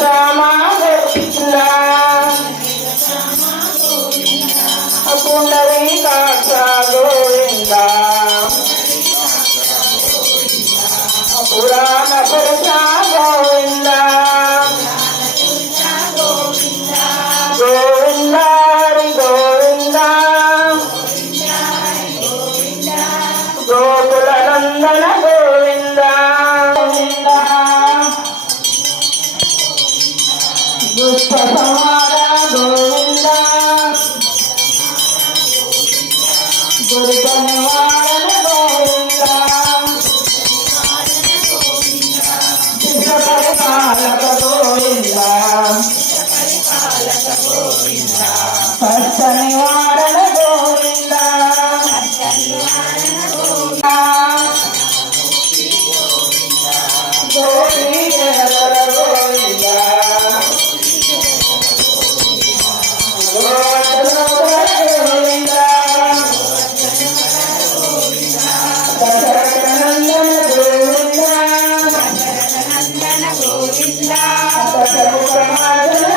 శ్యామా గోవింద పుండరీకాక్ష గోవింద పురాణ పురుష గోవింద గోవింద హరి గోవింద గోకుల నందన గోవింద దుష్ట సంహార గోవింద దురిత నివారణ గోవింద శిష పరిపాలక గోవింద కష్ట నివారణ గోవింద గోపీ జగదర గోవింద గోవింద దశరథ నందన గోవింద దశరథ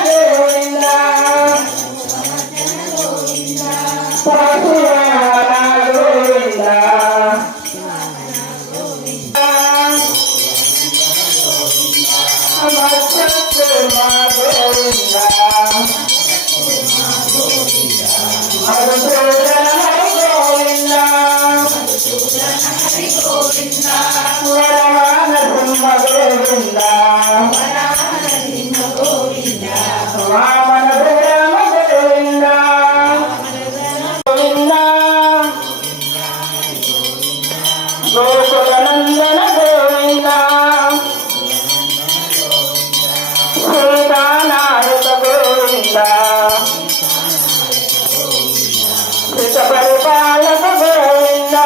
గోవింద పరశురామ గోవింద మత్స్యకూర్మ గోవింద మధుసూదన గోవింద వరమాన సింహ గోవింద వామన విరామ గోవింద గోవింద గోకుల నందన గోవింద సీతానాయక గోవింద శిష పరిపాలక గోవింద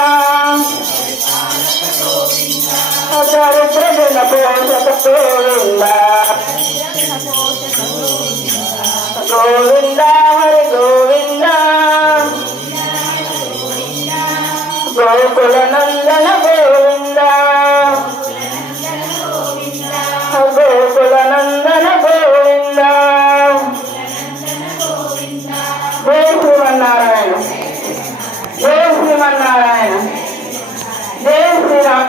దరిద్ర జన పోషక గోవింద గోవింద హరి గోవింద గోకుల నందన గోవింద గోకుల నందన గోవింద జయ శ్రీమన్నారాయణ జయ శ్రీమన్నారాయణ జయ Srirama.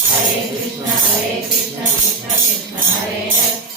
Hare Krishna Krishna Krishna Hare